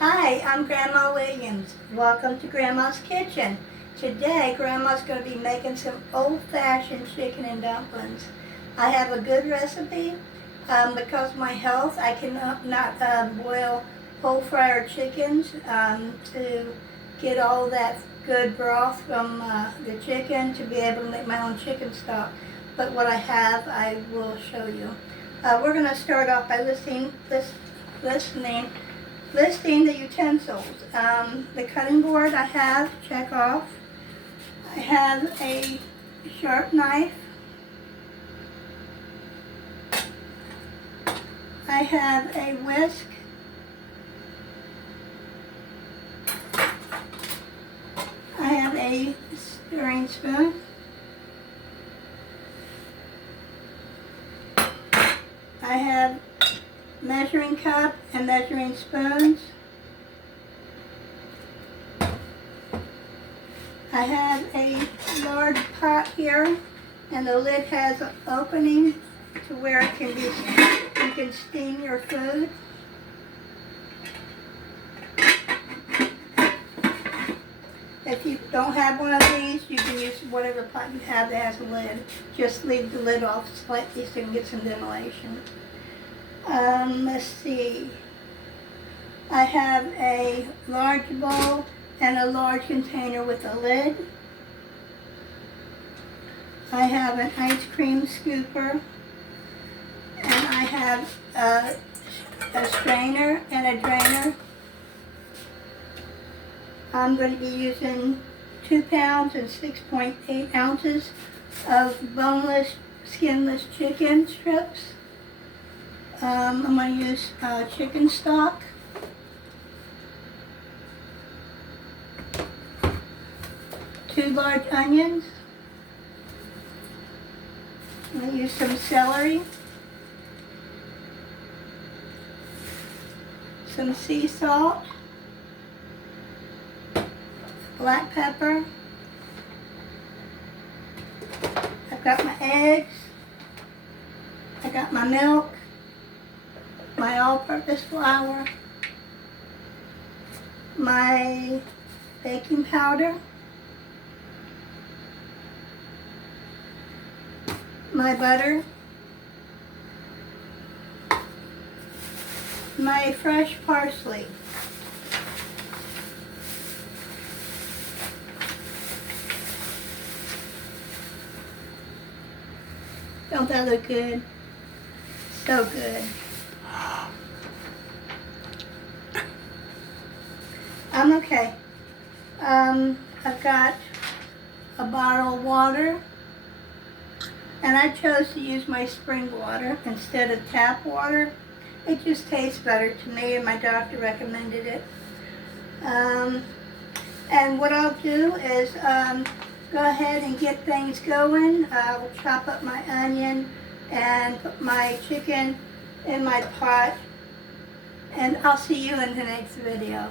Hi, I'm Grandma Williams. Welcome to Grandma's Kitchen. Today, Grandma's going to be making some old-fashioned chicken and dumplings. I have a good recipe. Because of my health, I cannot boil whole fryer chickens to get all that good broth from the chicken to be able to make my own chicken stock. But what I have, I will show you. We're going to start off by listing the utensils. The cutting board I have, check off. I have a sharp knife. I have a whisk. I have a stirring spoon. I have measuring cup and measuring spoons. I have a large pot here, and the lid has an opening to where it can be, you can steam your food. If you don't have one of these, you can use whatever pot you have that has a lid. Just leave the lid off slightly so you can get some ventilation. Let's see. I have a large bowl and a large container with a lid. I have an ice cream scooper. And I have a strainer and a drainer. I'm going to be using 2 pounds and 6.8 ounces of boneless, skinless chicken strips. I'm going to use chicken stock. Two large onions. I'm going to use some celery. Some sea salt. Black pepper. I've got my eggs. I got my milk. My all-purpose flour, my baking powder, my butter, my fresh parsley, don't that look good? So good. Okay. I've got a bottle of water, and I chose to use my spring water instead of tap water. It just tastes better to me, and my doctor recommended it. And what I'll do is go ahead and get things going. I'll chop up my onion and put my chicken in my pot, and I'll see you in the next video.